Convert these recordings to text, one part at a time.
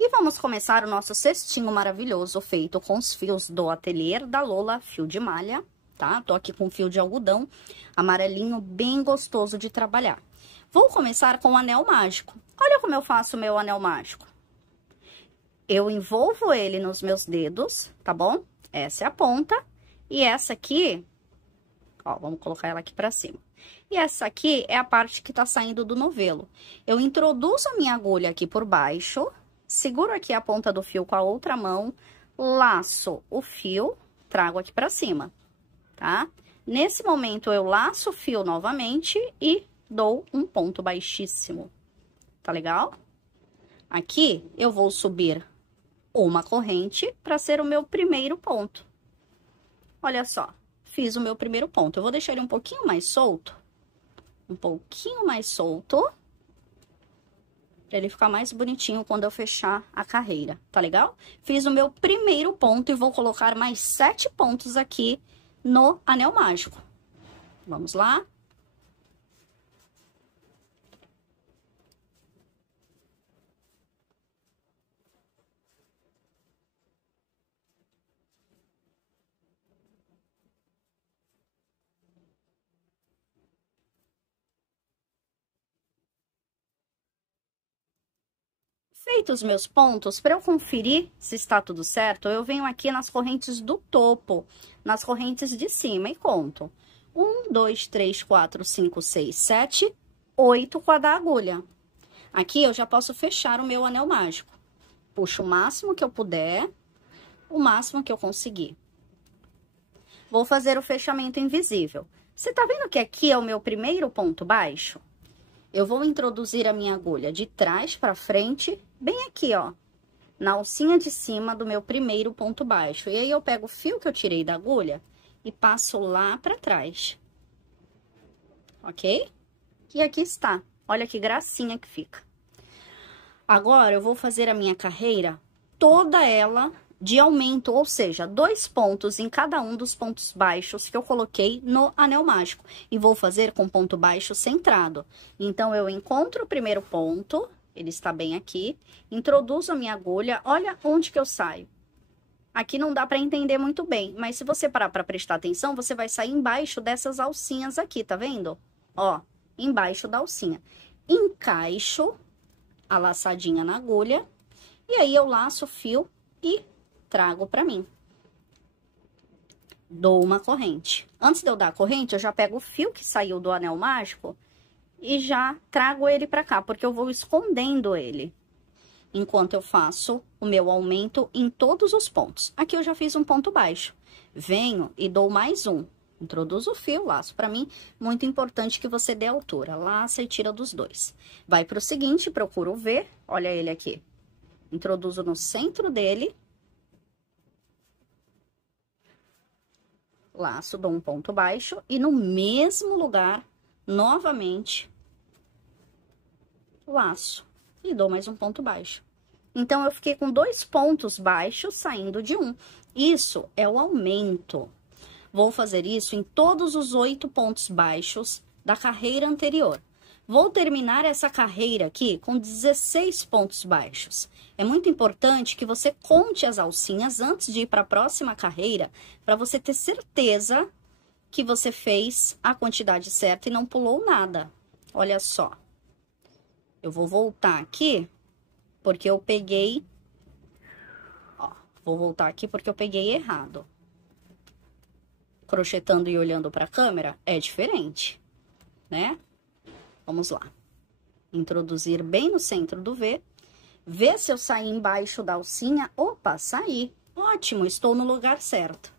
E vamos começar o nosso cestinho maravilhoso, feito com os fios do Atelier da Lola, fio de malha, tá? Tô aqui com fio de algodão, amarelinho, bem gostoso de trabalhar. Vou começar com o anel mágico. Olha como eu faço o meu anel mágico. Eu envolvo ele nos meus dedos, tá bom? Essa é a ponta. E essa aqui, ó, vamos colocar ela aqui pra cima. E essa aqui é a parte que tá saindo do novelo. Eu introduzo a minha agulha aqui por baixo, seguro aqui a ponta do fio com a outra mão, laço o fio, trago aqui pra cima, tá? Nesse momento, eu laço o fio novamente e dou um ponto baixíssimo. Tá legal? Aqui, eu vou subir uma corrente para ser o meu primeiro ponto. Olha só, fiz o meu primeiro ponto. Eu vou deixar ele um pouquinho mais solto. Um pouquinho mais solto. Pra ele ficar mais bonitinho quando eu fechar a carreira, tá legal? Fiz o meu primeiro ponto e vou colocar mais 7 pontos aqui no anel mágico. Vamos lá? Feitos os meus pontos, para eu conferir se está tudo certo, eu venho aqui nas correntes do topo, nas correntes de cima e conto. 1, 2, 3, 4, 5, 6, 7, 8 com a da agulha. Aqui eu já posso fechar o meu anel mágico. Puxo o máximo que eu puder, o máximo que eu conseguir. Vou fazer o fechamento invisível. Você tá vendo que aqui é o meu primeiro ponto baixo? Eu vou introduzir a minha agulha de trás para frente, bem aqui, ó, na alcinha de cima do meu primeiro ponto baixo. E aí, eu pego o fio que eu tirei da agulha e passo lá para trás. Ok? E aqui está. Olha que gracinha que fica. Agora, eu vou fazer a minha carreira, toda ela de aumento, ou seja, 2 pontos em cada um dos pontos baixos que eu coloquei no anel mágico. E vou fazer com ponto baixo centrado. Então, eu encontro o primeiro ponto, ele está bem aqui, introduzo a minha agulha, olha onde que eu saio. Aqui não dá para entender muito bem, mas se você parar para prestar atenção, você vai sair embaixo dessas alcinhas aqui, tá vendo? Ó, embaixo da alcinha. Encaixo a laçadinha na agulha, e aí eu laço o fio e trago pra mim. Dou uma corrente. Antes de eu dar a corrente, eu já pego o fio que saiu do anel mágico e já trago ele pra cá, porque eu vou escondendo ele enquanto eu faço o meu aumento em todos os pontos. Aqui eu já fiz um ponto baixo. Venho e dou mais um. Introduzo o fio, laço pra mim. Muito importante que você dê altura. Laça e tira dos dois. Vai pro seguinte, procura o V. Olha ele aqui. Introduzo no centro dele. Laço, dou um ponto baixo e no mesmo lugar, novamente, laço e dou mais um ponto baixo. Então, eu fiquei com 2 pontos baixos saindo de um. Isso é o aumento. Vou fazer isso em todos os 8 pontos baixos da carreira anterior. Vou terminar essa carreira aqui com 16 pontos baixos. É muito importante que você conte as alcinhas antes de ir para a próxima carreira, para você ter certeza que você fez a quantidade certa e não pulou nada. Olha só. Eu vou voltar aqui, porque eu peguei... Ó, vou voltar aqui porque eu peguei errado. Crochetando e olhando para a câmera é diferente, né? Vamos lá. Introduzir bem no centro do V. Vê se eu saí embaixo da alcinha. Opa, saí. Ótimo, estou no lugar certo.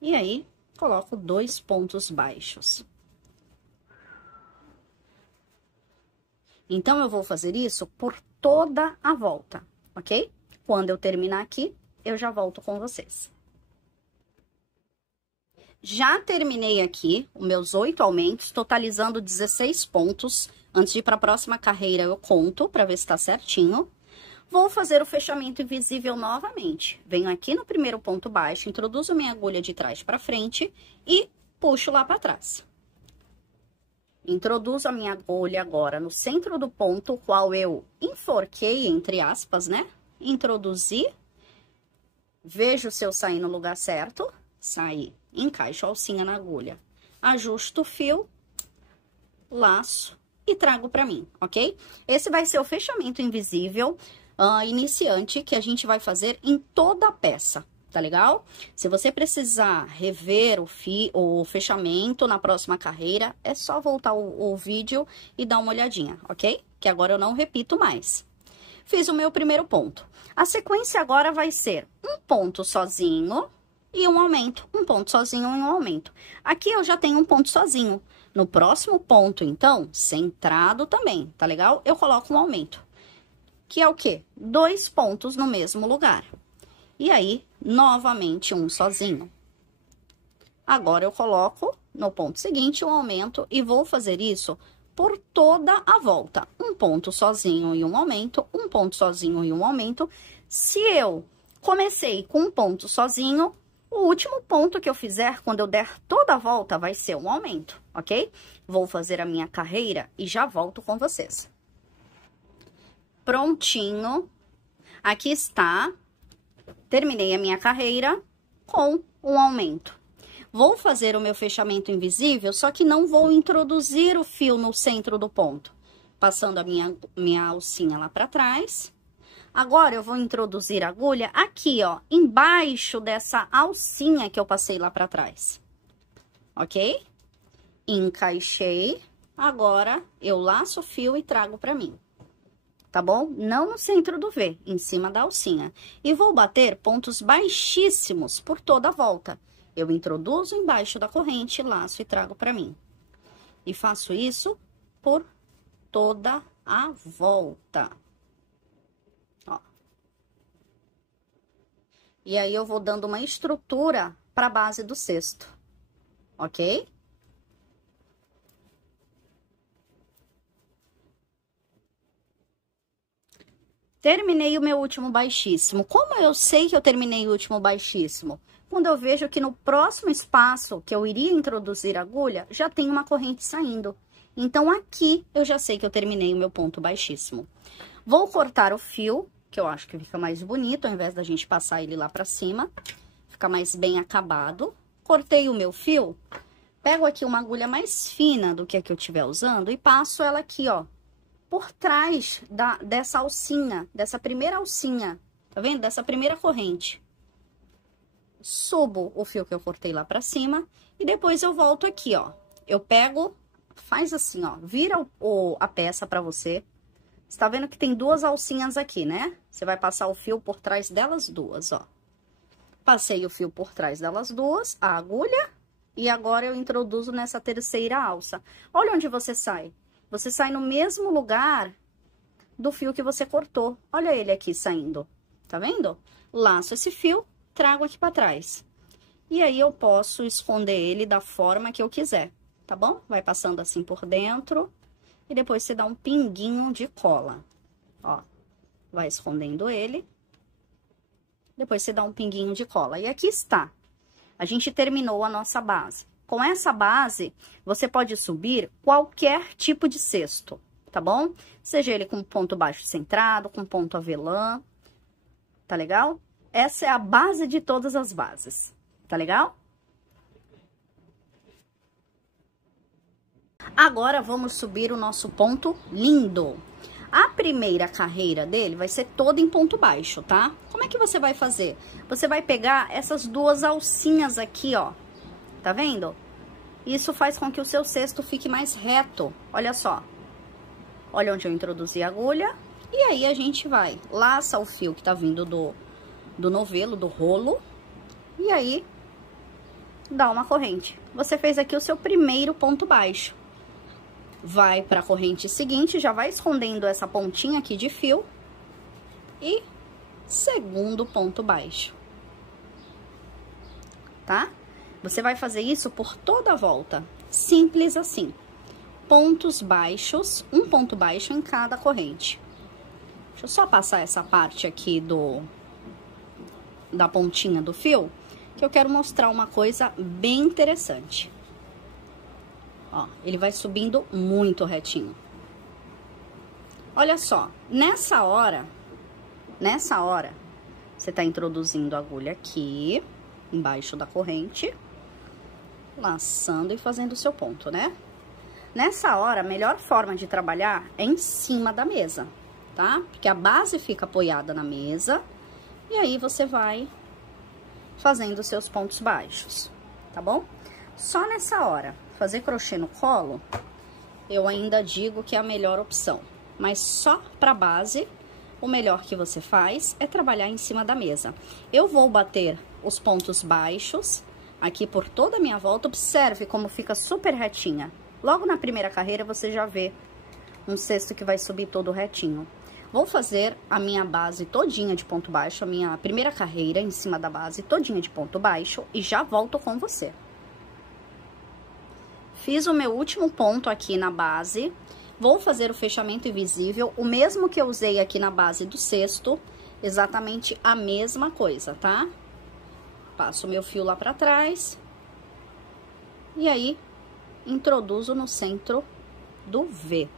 E aí, coloco 2 pontos baixos. Então, eu vou fazer isso por toda a volta, ok? Quando eu terminar aqui, eu já volto com vocês. Já terminei aqui os meus 8 aumentos, totalizando 16 pontos. Antes de ir para a próxima carreira, eu conto para ver se está certinho. Vou fazer o fechamento invisível novamente. Venho aqui no primeiro ponto baixo, introduzo minha agulha de trás para frente e puxo lá para trás. Introduzo a minha agulha agora no centro do ponto, qual eu enforquei, entre aspas, né? Introduzi, vejo se eu saí no lugar certo, saí, encaixo a alcinha na agulha, ajusto o fio, laço e trago pra mim, ok? Esse vai ser o fechamento invisível iniciante que a gente vai fazer em toda a peça. Tá legal? Se você precisar rever o fechamento na próxima carreira, é só voltar o vídeo e dar uma olhadinha, ok? Que agora eu não repito mais. Fiz o meu primeiro ponto. A sequência agora vai ser um ponto sozinho e um aumento. Um ponto sozinho e um aumento. Aqui eu já tenho um ponto sozinho. No próximo ponto, então, centrado também, tá legal? Eu coloco um aumento. Que é o quê? 2 pontos no mesmo lugar. E aí, novamente, um sozinho. Agora, eu coloco no ponto seguinte um aumento e vou fazer isso por toda a volta. Um ponto sozinho e um aumento, um ponto sozinho e um aumento. Se eu comecei com um ponto sozinho, o último ponto que eu fizer, quando eu der toda a volta, vai ser um aumento, ok? Vou fazer a minha carreira e já volto com vocês. Prontinho. Aqui está. Terminei a minha carreira com um aumento. Vou fazer o meu fechamento invisível, só que não vou introduzir o fio no centro do ponto. Passando a minha alcinha lá pra trás. Agora, eu vou introduzir a agulha aqui, ó, embaixo dessa alcinha que eu passei lá pra trás. Ok? Encaixei. Agora, eu laço o fio e trago pra mim. Tá bom? Não no centro do V, em cima da alcinha. E vou bater pontos baixíssimos por toda a volta. Eu introduzo embaixo da corrente, laço e trago pra mim. E faço isso por toda a volta. Ó. E aí, eu vou dando uma estrutura pra base do cesto. Ok? Terminei o meu último baixíssimo. Como eu sei que eu terminei o último baixíssimo? Quando eu vejo que no próximo espaço que eu iria introduzir a agulha, já tem uma corrente saindo. Então, aqui eu já sei que eu terminei o meu ponto baixíssimo. Vou cortar o fio, que eu acho que fica mais bonito, ao invés da gente passar ele lá pra cima. Fica mais bem acabado. Cortei o meu fio, pego aqui uma agulha mais fina do que a que eu estiver usando e passo ela aqui, ó. Por trás dessa alcinha, dessa primeira alcinha, tá vendo? Dessa primeira corrente. Subo o fio que eu cortei lá pra cima e depois eu volto aqui, ó. Eu pego, faz assim, ó, vira a peça pra você. Você tá vendo que tem 2 alcinhas aqui, né? Você vai passar o fio por trás delas duas, ó. Passei o fio por trás delas duas, a agulha, e agora eu introduzo nessa terceira alça. Olha onde você sai. Você sai no mesmo lugar do fio que você cortou. Olha ele aqui saindo, tá vendo? Laço esse fio, trago aqui pra trás. E aí, eu posso esconder ele da forma que eu quiser, tá bom? Vai passando assim por dentro e depois você dá um pinguinho de cola, ó. Vai escondendo ele. Depois você dá um pinguinho de cola. E aqui está. A gente terminou a nossa base. Com essa base, você pode subir qualquer tipo de cesto, tá bom? Seja ele com ponto baixo centrado, com ponto avelã, tá legal? Essa é a base de todas as bases, tá legal? Agora, vamos subir o nosso ponto lindo. A primeira carreira dele vai ser toda em ponto baixo, tá? Como é que você vai fazer? Você vai pegar essas 2 alcinhas aqui, ó. Tá vendo? Isso faz com que o seu cesto fique mais reto. Olha só. Olha onde eu introduzi a agulha. E aí, a gente vai, laça o fio que tá vindo do novelo, do rolo. E aí, dá uma corrente. Você fez aqui o seu primeiro ponto baixo. Vai pra corrente seguinte, já vai escondendo essa pontinha aqui de fio. E segundo ponto baixo. Tá? Você vai fazer isso por toda a volta, simples assim. Pontos baixos, um ponto baixo em cada corrente. Deixa eu só passar essa parte aqui da pontinha do fio, que eu quero mostrar uma coisa bem interessante. Ó, ele vai subindo muito retinho. Olha só, nessa hora, você tá introduzindo a agulha aqui, embaixo da corrente, laçando e fazendo o seu ponto, né? Nessa hora, a melhor forma de trabalhar é em cima da mesa, tá? Porque a base fica apoiada na mesa e aí você vai fazendo os seus pontos baixos, tá bom? Só nessa hora, fazer crochê no colo, eu ainda digo que é a melhor opção. Mas só pra base, o melhor que você faz é trabalhar em cima da mesa. Eu vou bater os pontos baixos aqui por toda a minha volta. Observe como fica super retinha. Logo na primeira carreira, você já vê um cesto que vai subir todo retinho. Vou fazer a minha base todinha de ponto baixo, a minha primeira carreira em cima da base todinha de ponto baixo e já volto com você. Fiz o meu último ponto aqui na base, vou fazer o fechamento invisível, o mesmo que eu usei aqui na base do cesto, exatamente a mesma coisa, tá? Passo o meu fio lá pra trás e aí introduzo no centro do V.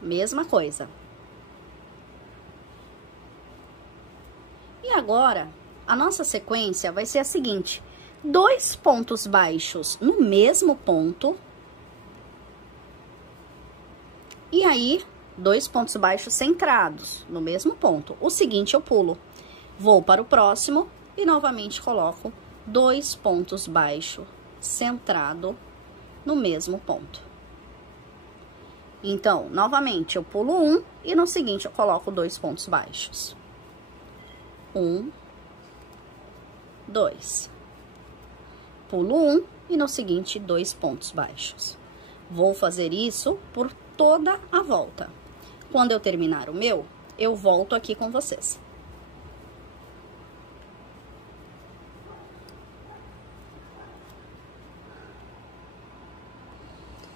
Mesma coisa. E agora, a nossa sequência vai ser a seguinte: 2 pontos baixos no mesmo ponto. E aí, 2 pontos baixos centrados no mesmo ponto. O seguinte eu pulo. Vou para o próximo e novamente coloco 2 pontos baixos centrado no mesmo ponto. Então, novamente, eu pulo 1 e no seguinte eu coloco 2 pontos baixos. 1, 2. Pulo 1 e no seguinte 2 pontos baixos. Vou fazer isso por toda a volta. Quando eu terminar o meu, eu volto aqui com vocês.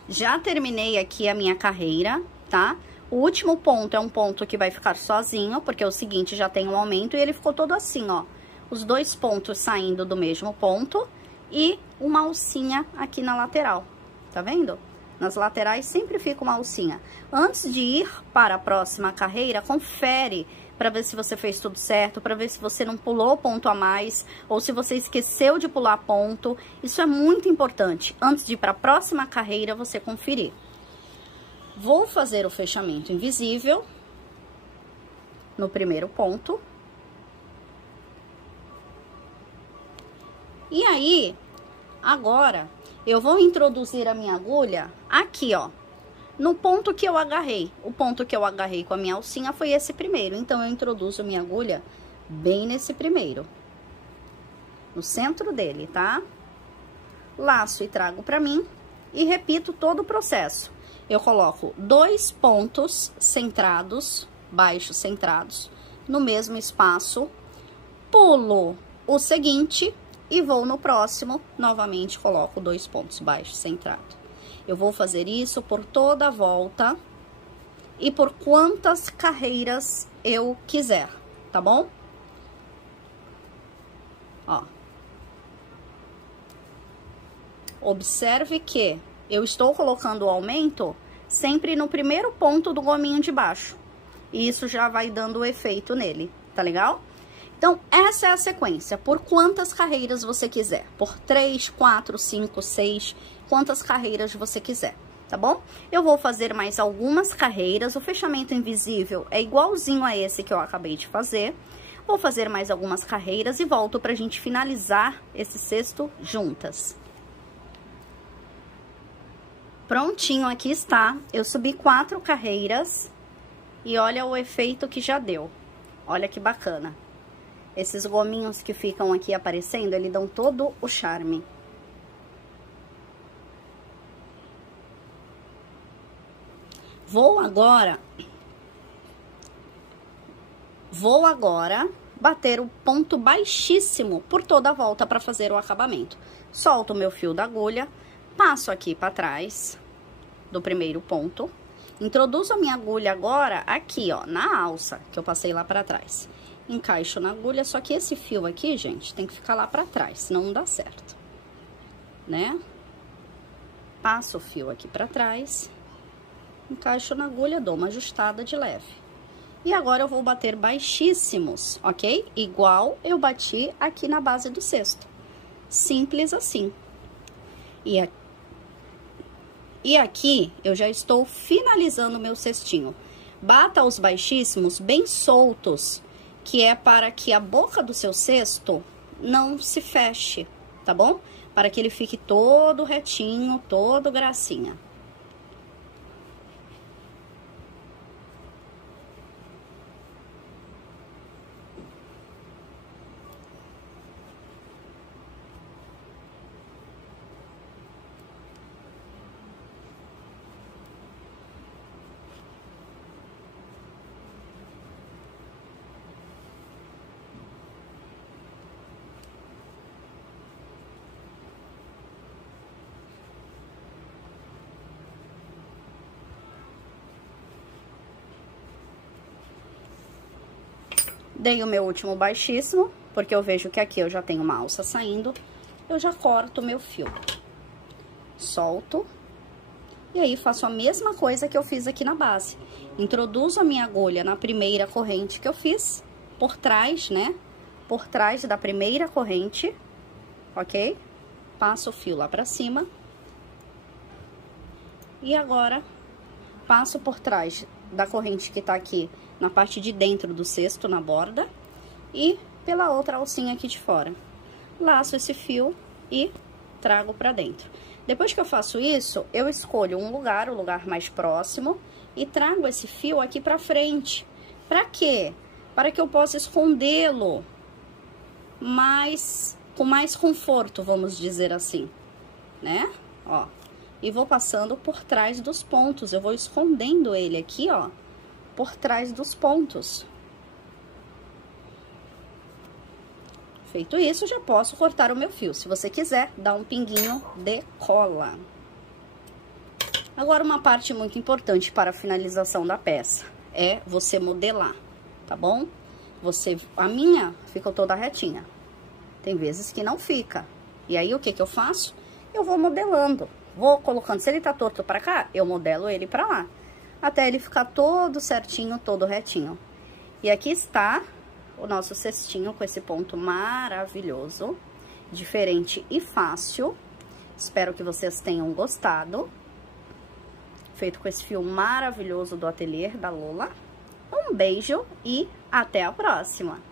Já terminei aqui a minha carreira, tá? O último ponto é um ponto que vai ficar sozinho, porque é o seguinte, já tem um aumento e ele ficou todo assim, ó. Os 2 pontos saindo do mesmo ponto e uma alcinha aqui na lateral, tá vendo? Nas laterais sempre fica uma alcinha. Antes de ir para a próxima carreira, confere para ver se você fez tudo certo, para ver se você não pulou ponto a mais, ou se você esqueceu de pular ponto. Isso é muito importante. Antes de ir para a próxima carreira, você conferir. Vou fazer o fechamento invisível no primeiro ponto. E aí, agora, eu vou introduzir a minha agulha aqui, ó, no ponto que eu agarrei. O ponto que eu agarrei com a minha alcinha foi esse primeiro. Então, eu introduzo minha agulha bem nesse primeiro. No centro dele, tá? Laço e trago pra mim e repito todo o processo. Eu coloco 2 pontos centrados, baixos centrados, no mesmo espaço. Pulo o seguinte e vou no próximo, novamente coloco 2 pontos baixos centrados. Eu vou fazer isso por toda a volta e por quantas carreiras eu quiser, tá bom? Ó. Observe que eu estou colocando o aumento sempre no primeiro ponto do gominho de baixo. E isso já vai dando o efeito nele, tá legal? Então, essa é a sequência, por quantas carreiras você quiser. Por 3, 4, 5, 6, quantas carreiras você quiser, tá bom? Eu vou fazer mais algumas carreiras, o fechamento invisível é igualzinho a esse que eu acabei de fazer. Vou fazer mais algumas carreiras e volto pra gente finalizar esse cesto juntas. Prontinho, aqui está. Eu subi 4 carreiras e olha o efeito que já deu. Olha que bacana. Esses gominhos que ficam aqui aparecendo, eles dão todo o charme. Vou agora bater o ponto baixíssimo por toda a volta para fazer o acabamento. Solto o meu fio da agulha, passo aqui para trás do primeiro ponto, introduzo a minha agulha agora aqui, ó, na alça que eu passei lá para trás. Encaixo na agulha, só que esse fio aqui, gente, tem que ficar lá pra trás, senão não dá certo, né? Passo o fio aqui pra trás, encaixo na agulha, dou uma ajustada de leve. E agora eu vou bater baixíssimos, ok? Igual eu bati aqui na base do cesto. Simples assim. E aqui eu já estou finalizando o meu cestinho. Bata os baixíssimos bem soltos, que é para que a boca do seu cesto não se feche, tá bom? Para que ele fique todo retinho, todo gracinha. Dei o meu último baixíssimo, porque eu vejo que aqui eu já tenho uma alça saindo. Eu já corto o meu fio. Solto. E aí, faço a mesma coisa que eu fiz aqui na base. Introduzo a minha agulha na primeira corrente que eu fiz, por trás, né? Por trás da primeira corrente, ok? Passo o fio lá pra cima. E agora, passo por trás da corrente que tá aqui na parte de dentro do cesto, na borda, e pela outra alcinha aqui de fora. Laço esse fio e trago pra dentro. Depois que eu faço isso, eu escolho um lugar, o lugar mais próximo, e trago esse fio aqui pra frente. Pra quê? Para que eu possa escondê-lo com mais conforto, vamos dizer assim, né? Ó, e vou passando por trás dos pontos, eu vou escondendo ele aqui, ó, por trás dos pontos. Feito isso, já posso cortar o meu fio. Se você quiser, dá um pinguinho de cola. Agora, uma parte muito importante para a finalização da peça é você modelar, tá bom? A minha ficou toda retinha. Tem vezes que não fica. E aí, o que que eu faço? Eu vou modelando. Vou colocando, se ele tá torto pra cá, eu modelo ele pra lá. Até ele ficar todo certinho, todo retinho. E aqui está o nosso cestinho com esse ponto maravilhoso, diferente e fácil. Espero que vocês tenham gostado. Feito com esse fio maravilhoso do ateliê da Lola. Um beijo e até a próxima!